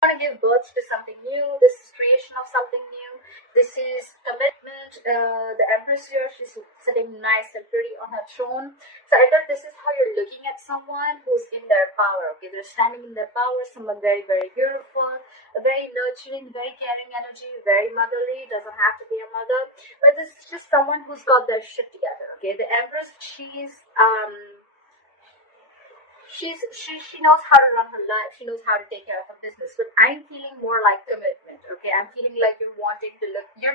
Want to give birth to something new. This is creation of something new. This is commitment. The Empress here, she's sitting nice and pretty on her throne. So I thought this is how you're looking at someone who's in their power. Okay, they're standing in their power. Someone very, very beautiful, a very nurturing, very caring energy, very motherly. Doesn't have to be a mother, but this is just someone who's got their shit together. Okay, the Empress, she knows how to run her life. She knows how to take care of her business. But I'm feeling more like commitment. Okay, I'm feeling like you're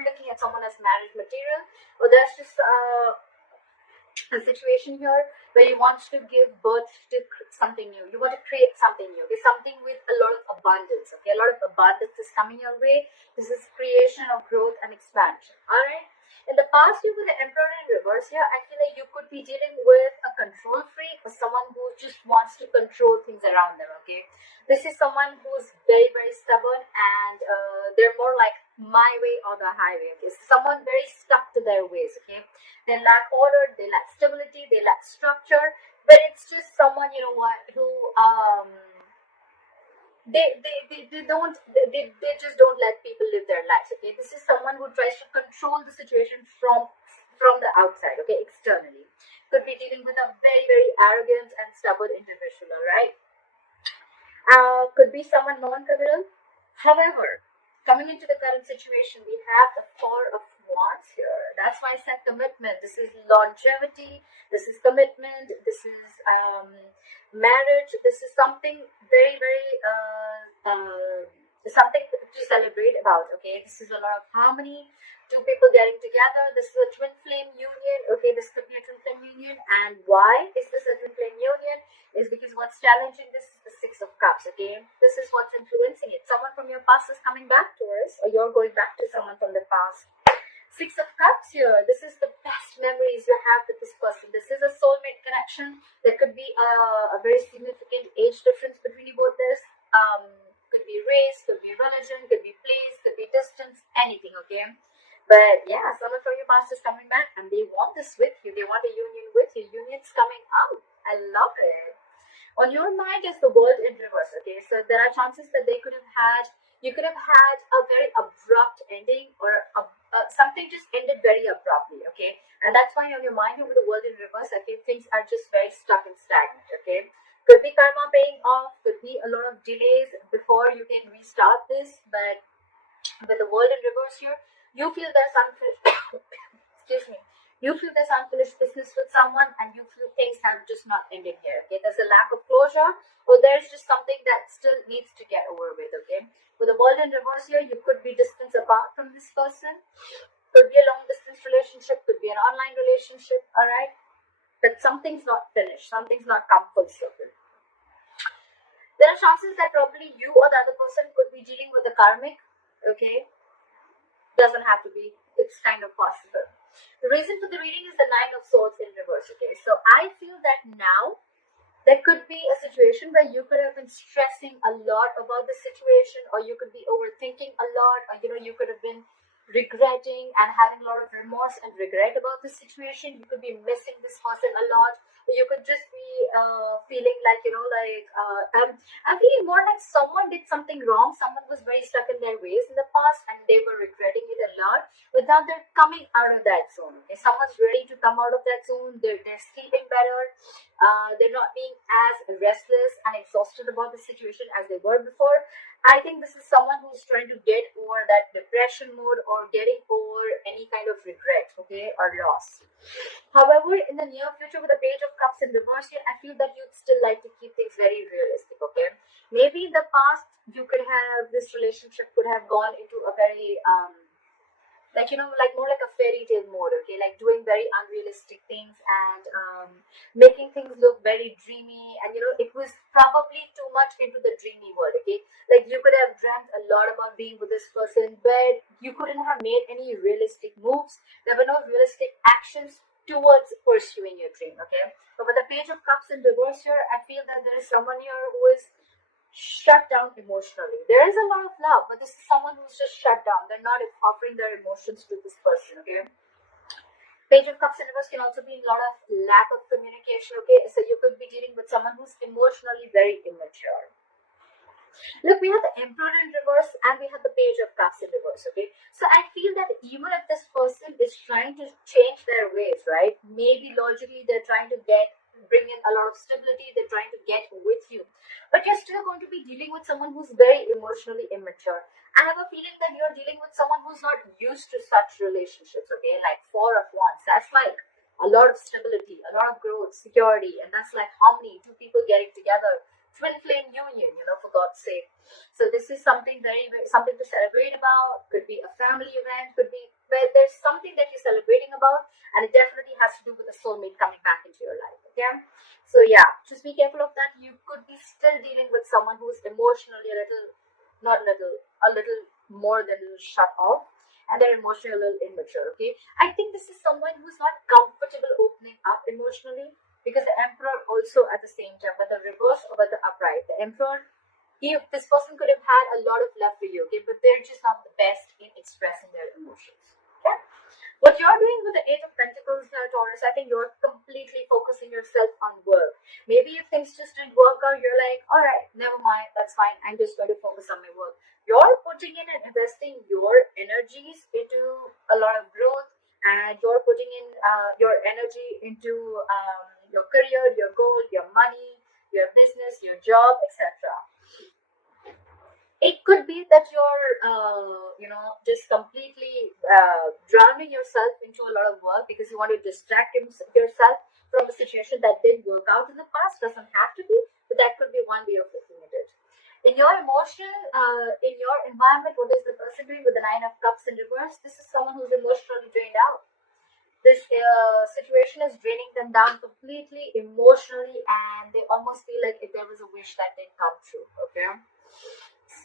looking at someone as marriage material, or there's just a situation here where you want to give birth to something new. You want to create something new. There's something with a lot of abundance. Okay, a lot of abundance is coming your way. This is creation of growth and expansion. All right. In the past, you with the Emperor in reverse here, I feel like you could be dealing with a control freak or someone who just wants to control things around them. Okay, this is someone who's very, very stubborn, and they're more like my way or the highway. Okay, someone very stuck to their ways. Okay, they lack order, they lack stability, they lack structure, but it's just someone, you know what, who they just don't let people live their lives. Okay, this is someone who tries to control the situation from the outside. Okay, externally, could be dealing with a very, very arrogant and stubborn individual. All right, could be someone non-committal. However, coming into the current situation, we have the Four of Wands here. That's why I said commitment. This is longevity. This is commitment. This is marriage. This is something very, very something to celebrate about. Okay, this is a lot of harmony. Two people getting together. This is a twin flame union. Okay, this could be a twin flame union. And why is this a twin flame union? Is because what's challenging this is the Six of Cups. Okay, this is what's influencing it. Someone from your past is coming back to us, or you're going back to someone from the past. Six of Cups here. This is the best memories you have with this person. This is a soulmate connection. There could be a very significant age difference between you both. This could be race, could be religion, could be place, could be distance, anything. Okay. But yeah, someone from your past is coming back and they want this with you. They want a union with you. Union's coming out. I love it. On your mind is the world in reverse. Okay, so there are chances that you could have had a very abrupt ending, or something just ended very abruptly. Okay, and that's why on your mind with the world in reverse, okay, things are just very stuck and stagnant. Okay, could be karma paying off, could be a lot of delays before you can restart this, but with the world in reverse here, you feel there's unfinished excuse me, you feel there's unfinished business with someone, and you feel things have just not ended here. Okay, there's a lack of closure, or there's just something that still needs to get over with. Okay, with the world in reverse here, you could be distance apart from this person, could be a long distance relationship, could be an online relationship. All right, but something's not finished, something's not come full circle. There are chances that probably you or the other person could be dealing with a karmic. Okay, doesn't have to be, it's kind of possible. The reason for the reading is the Nine of Swords in reverse. Okay, so I feel that now there could be a situation where you could have been stressing a lot about the situation, or you could be overthinking a lot, or you could have been regretting and having a lot of remorse and regret about the situation. You could be missing this person a lot, or you could just be feeling like I'm feeling more like someone did something wrong. Someone was very stuck in their ways in the past, and they were regretting it a lot. But now they're coming out of that zone. Okay? Someone's ready to come out of that zone. They're sleeping better. They're not being as restless and exhausted about the situation as they were before. I think this is someone who's trying to get over that depression mode, or getting over any kind of regret, okay, or loss. However, in the near future, with the Page of Cups in reverse here, I feel that you'd still like to keep things very realistic. Okay, maybe in the past you could have, this relationship could have gone into a very like more like a fairy tale mode. Okay, like doing very unrealistic things, and making things look very dreamy, and it was probably too much into the dreamy world. Okay, like you could have dreamt a lot about being with this person, but you couldn't have made any realistic moves. There were no realistic actions towards pursuing your dream. Okay, but with the Page of Cups in reverse here, I feel that there is someone here who is shut down emotionally. There is a lot of love, but this is someone who's just shut down. They're not offering their emotions to this person. Okay, Page of Cups in reverse can also be a lot of lack of communication. Okay, so you could be dealing with someone who's emotionally very immature. Look, we have the Emperor in reverse and we have the Page of Cups in reverse, okay? So I feel that even if this person is trying to change their ways, right? Maybe logically they're trying to bring in a lot of stability, they're trying to get with you. But you're still going to be dealing with someone who's very emotionally immature. I have a feeling that you're dealing with someone who's not used to such relationships, okay? Like Four of Wands. That's like a lot of stability, a lot of growth, security, and that's like harmony, two people getting together, twin flame union, for God's sake. So this is something something to celebrate about. Could be a family event, could be where there's something that you're celebrating about, and it definitely has to do with the soulmate coming back into your life. Okay. So yeah, just be careful of that. You could be still dealing with someone who's emotionally a little, not a little, a little more than a little shut off, and they're emotionally a little immature. Okay. I think this is someone who's not comfortable opening up emotionally, because the Emperor also at the same time, whether reverse or whether upright, the Emperor, this person could have had a lot of love for you, okay, but they're just not the best in expressing their emotions. Okay. What you're doing with the Eight of Pentacles here, Taurus, I think you're completely focusing yourself on work. Maybe if things just didn't work out, you're like, all right, never mind, that's fine. I'm just going to focus on my work. You're putting in and investing your energies into a lot of growth, and you're putting in your energy into your career, your goal, your money, your business, your job, etc. It could be that you're just completely drowning yourself into a lot of work because you want to distract yourself from a situation that didn't work out in the past. Doesn't have to be, but that could be one way of looking at it. In your emotion, in your environment, what is the person doing with the Nine of Cups in reverse? This is someone who's emotionally drained out. This situation is draining them down completely emotionally, and they almost feel like if there was a wish that didn't come true. Okay.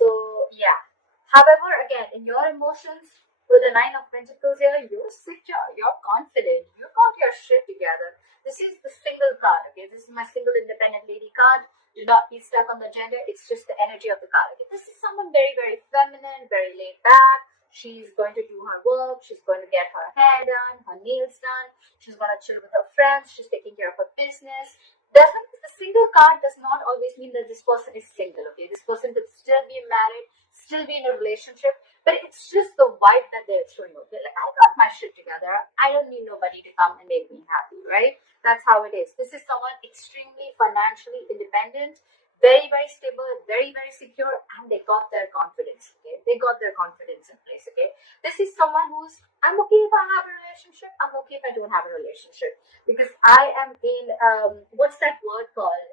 So yeah. However, again, in your emotions, with the Nine of Pentacles here, you're secure, you're confident, you got your shit together. This is the single card, okay? This is my single independent lady card. Do not be stuck on the gender, it's just the energy of the card. Okay? This is someone very, very feminine, very laid back. She's going to do her work, she's going to get her hair done, her nails done, she's going to chill with her friends, she's taking care of her business. Doesn't the single card does not always mean that this person is single, okay? This person could still be married, still be in a relationship, but it's just the vibe that they're throwing. Okay, like I got my shit together, I don't need nobody to come and make me happy, right? That's how it is. This is someone extremely financially independent, very, very stable, very, very secure, and they got their confidence. Okay, they got their confidence in place. Okay, this is someone who's, I'm okay if I have a relationship, I'm okay if I don't have a relationship, because I am in what's that word called,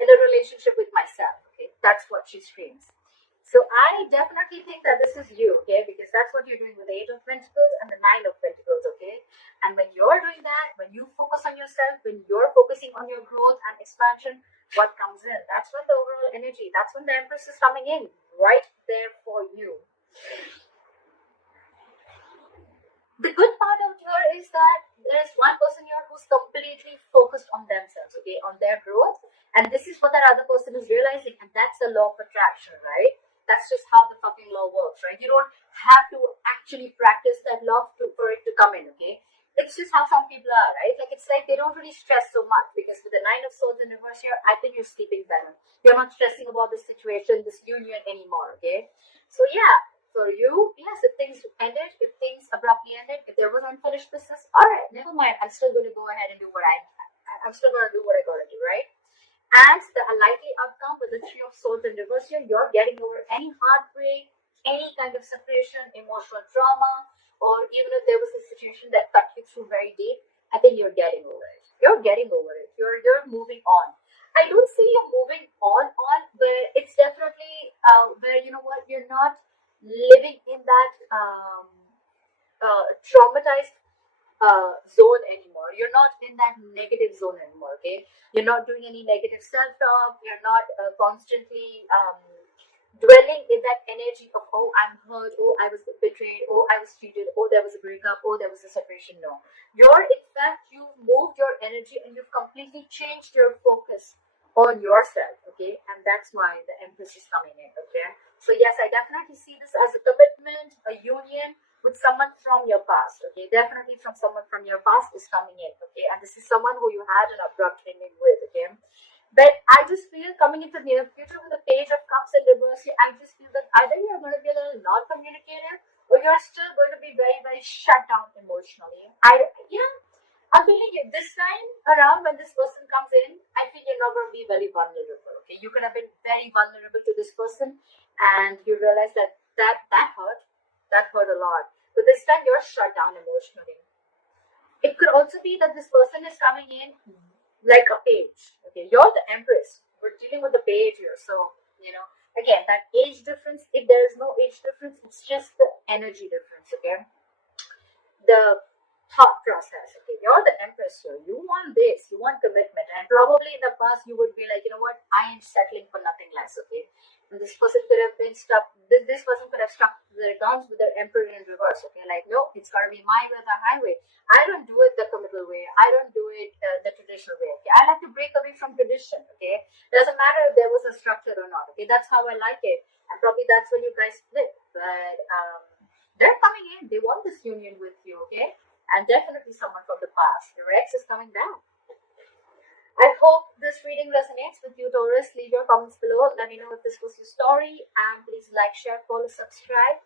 in a relationship with myself. Okay, that's what she screams. So I definitely think that this is you, okay, because that's what you're doing with the Eight of Pentacles and the Nine of Pentacles. Okay, and when you're doing that, when you focus on yourself, when you're focusing on your growth and expansion, what comes in, that's when the overall energy, that's when the Empress is coming in right there for you. The good part out here is that there's one person here who's completely focused on themselves, okay, on their growth, and this is what that other person is realizing, and that's the law of attraction, right? That's just how the fucking law works, right? You don't have to actually practice that law for it to come in, okay? It's just how some people are, right? Like it's like they don't really stress so much, because with the Nine of Swords in reverse here, I think you're sleeping better. You're not stressing about this situation, this union anymore, okay? So yeah, for you, yes, if things ended, if things abruptly ended, if there was unfinished business, all right, never mind. I'm still going to go ahead and do I'm still going to do what I got to do, right? And the unlikely outcome with the Three of Swords in reverse here, you're getting over any heartbreak, any kind of separation, emotional trauma, or even if there was a situation that cut you through very deep, I think you're getting over it. You're getting over it. You're moving on. I don't see you moving on, but it's definitely where, you know what, you're not living in that traumatized zone anymore. You're not in that negative zone anymore. Okay, you're not doing any negative self-talk. You're not constantly dwelling in that energy of, oh, I'm hurt, oh, I was betrayed, oh, I was cheated, oh, there was a breakup, oh, there was a separation. No, you're, in fact, you've moved your energy and you've completely changed your focus on yourself. Okay, and that's why the Empress is coming in. Okay, so yes, I definitely see this as a commitment, a union with someone from your past. Okay, definitely from someone from your past is coming in. Okay, and this is someone who you had an abrupt ending with. Okay, But I just feel coming into the near future with the page of cups in reverse, I just feel that either you're going to be a little not communicative, or you're still going to be very, very shut down emotionally. Yeah, I'm feeling you this time around when this person comes in, I feel you're not going to be very vulnerable. Okay, you could have been very vulnerable to this person, and you realize that hurt a lot. But this time you're shut down emotionally. It could also be that this person is coming in like a page. Okay, you're the empress. We're dealing with the page here, so again that age difference. If there is no age difference, it's just the energy difference. Okay, the thought process. Okay, you're the empress here. You want this. You want commitment, and probably in the past you would be like, you know what? I am settling for nothing less. Okay, and this person could have been stuck. This person could have stuck their guns with their emperor in reverse. Okay, like no, it's gotta be my way or the highway. I don't do it the committal way. I don't do it the traditional way. Okay, I like to break away from tradition. Okay, doesn't matter if there was a structure or not. Okay, that's how I like it, and probably that's when you guys split. But they're coming in. They want this union with you, okay? And definitely someone from the past. Your ex is coming back. I hope this reading resonates with you, Taurus. Leave your comments below. Let me know if this was your story. And please like, share, follow, subscribe.